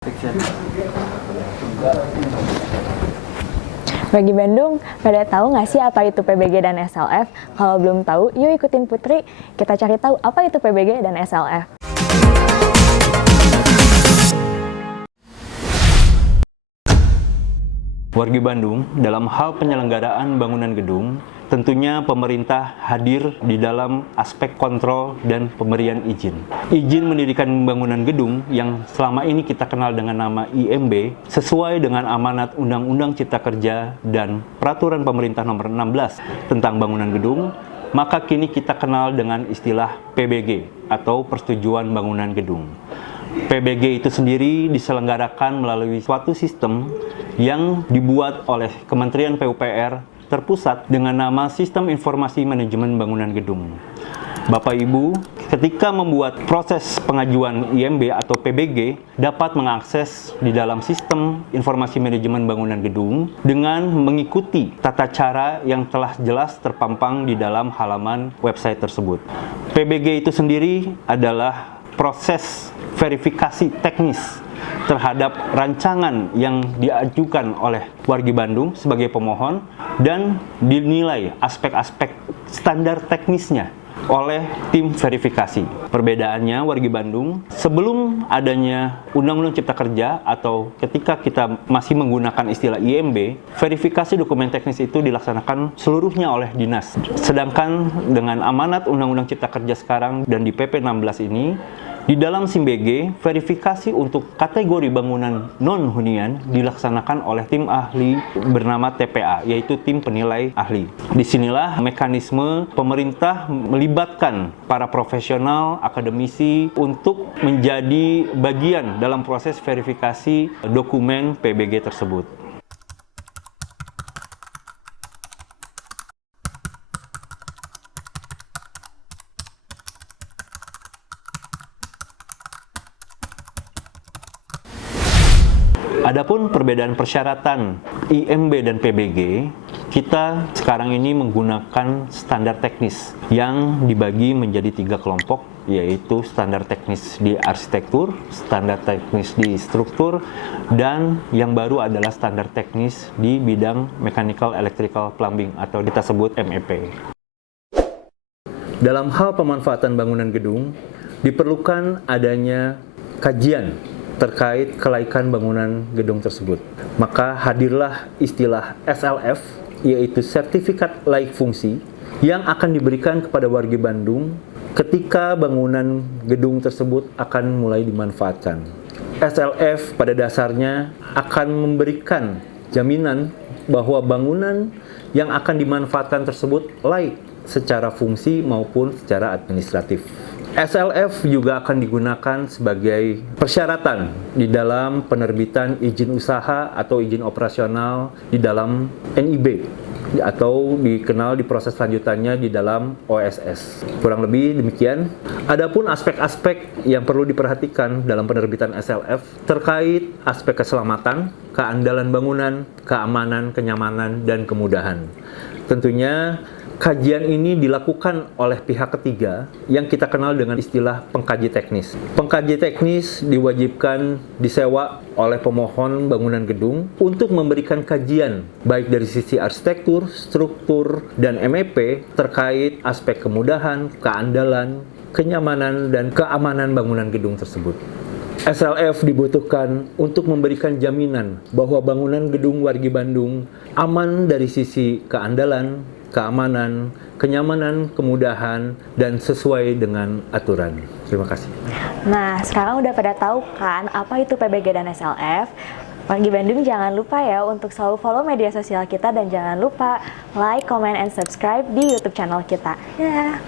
Bagi Bandung, pada tahu nggak sih apa itu PBG dan SLF? Kalau belum tahu, yuk ikutin Putri. Kita cari tahu apa itu PBG dan SLF. Wargi Bandung, dalam hal penyelenggaraan bangunan gedung, tentunya pemerintah hadir di dalam aspek kontrol dan pemberian izin. Izin mendirikan bangunan gedung yang selama ini kita kenal dengan nama IMB sesuai dengan amanat Undang-Undang Cipta Kerja dan Peraturan Pemerintah Nomor 16 tentang bangunan gedung, maka kini kita kenal dengan istilah PBG atau Persetujuan Bangunan Gedung. PBG itu sendiri diselenggarakan melalui suatu sistem yang dibuat oleh Kementerian PUPR terpusat dengan nama Sistem Informasi Manajemen Bangunan Gedung. Bapak Ibu, ketika membuat proses pengajuan IMB atau PBG dapat mengakses di dalam Sistem Informasi Manajemen Bangunan Gedung dengan mengikuti tata cara yang telah jelas terpampang di dalam halaman website tersebut. PBG itu sendiri adalah proses verifikasi teknis terhadap rancangan yang diajukan oleh wargi Bandung sebagai pemohon dan dinilai aspek-aspek standar teknisnya oleh tim verifikasi. Perbedaannya wargi Bandung, sebelum adanya Undang-Undang Cipta Kerja atau ketika kita masih menggunakan istilah IMB, verifikasi dokumen teknis itu dilaksanakan seluruhnya oleh dinas. Sedangkan dengan amanat Undang-Undang Cipta Kerja sekarang dan di PP 16 ini, di dalam SIMBG, verifikasi untuk kategori bangunan non-hunian dilaksanakan oleh tim ahli bernama TPA, yaitu tim penilai ahli. Disinilah mekanisme pemerintah melibatkan para profesional, akademisi untuk menjadi bagian dalam proses verifikasi dokumen PBG tersebut. Adapun perbedaan persyaratan IMB dan PBG, kita sekarang ini menggunakan standar teknis yang dibagi menjadi 3 kelompok, yaitu standar teknis di arsitektur, standar teknis di struktur, dan yang baru adalah standar teknis di bidang mechanical, electrical, plumbing atau kita sebut MEP. Dalam hal pemanfaatan bangunan gedung, diperlukan adanya kajian terkait kelaikan bangunan gedung tersebut. Maka hadirlah istilah SLF, yaitu Sertifikat Laik Fungsi, yang akan diberikan kepada wargi Bandung ketika bangunan gedung tersebut akan mulai dimanfaatkan. SLF pada dasarnya akan memberikan jaminan bahwa bangunan yang akan dimanfaatkan tersebut laik secara fungsi maupun secara administratif. SLF juga akan digunakan sebagai persyaratan di dalam penerbitan izin usaha atau izin operasional di dalam NIB atau dikenal di proses lanjutannya di dalam OSS. Kurang lebih demikian. Adapun aspek-aspek yang perlu diperhatikan dalam penerbitan SLF terkait aspek keselamatan, keandalan bangunan, keamanan, kenyamanan, dan kemudahan. Tentunya kajian ini dilakukan oleh pihak ketiga yang kita kenal dengan istilah pengkaji teknis. Pengkaji teknis diwajibkan disewa oleh pemohon bangunan gedung untuk memberikan kajian baik dari sisi arsitektur, struktur, dan MEP terkait aspek kemudahan, keandalan, kenyamanan, dan keamanan bangunan gedung tersebut. SLF dibutuhkan untuk memberikan jaminan bahwa bangunan gedung wargi Bandung aman dari sisi keandalan, keamanan, kenyamanan, kemudahan, dan sesuai dengan aturan. Terima kasih. Nah, sekarang udah pada tahu kan apa itu PBG dan SLF? Wargi Bandung jangan lupa ya untuk selalu follow media sosial kita dan jangan lupa like, comment, and subscribe di YouTube channel kita. Ya.